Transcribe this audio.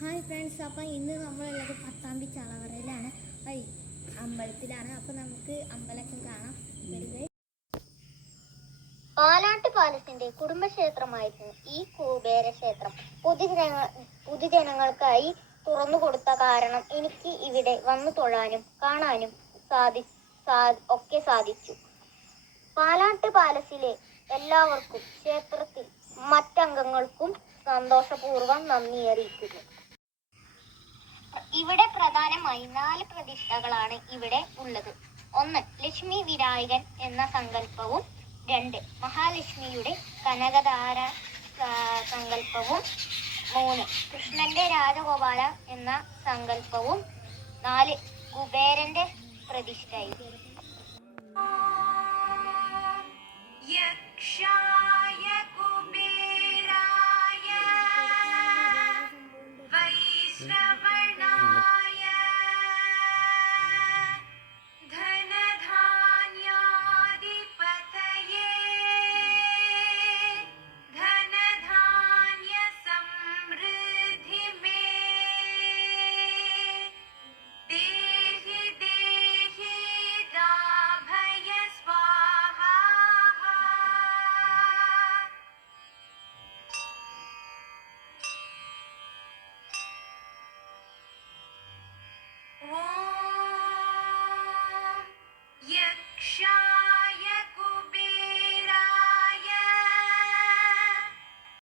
Hi friends അപ്പം ഇന്ന് നമ്മളുള്ളത് പത്താം തീയതി ചളവറയിലാണ് അമ്പലത്തിലാണ്. അപ്പം നമുക്ക് അമ്പലമൊക്കെ കാണാം. വരുന്നത്. പാലാട്ട് പാലസിന്റെ കുടുംബക്ഷേത്രമായിരുന്നു ഈ കുബേര ക്ഷേത്രം പൊതുജന പൊതുജനങ്ങൾക്കായി തുറന്നു കൊടുത്ത കാരണം എനിക്ക് ഇവിടെ വന്നു തൊഴാനും കാണാനും സാധി ഒക്കെ സാധിച്ചു. പാലാട്ട് പാലസിലെ എല്ലാവർക്കും ക്ഷേത്രത്തിൽ മറ്റംഗങ്ങൾക്കും സന്തോഷപൂർവം നന്ദി അറിയിക്കുന്നു. ഇവിടെ പ്രധാനമായി നാല് പ്രതിഷ്ഠകളാണ് ഇവിടെ ഉള്ളത്. ഒന്ന് ലക്ഷ്മി വിനായകൻ എന്ന സങ്കല്പവും രണ്ട് മഹാലക്ഷ്മിയുടെ കനകധാര സങ്കല്പവും മൂന്ന് കൃഷ്ണന്റെ രാജഗോപാല എന്ന സങ്കല്പവും നാല് കുബേരന്റെ പ്രതിഷ്ഠയും. യക്ഷായ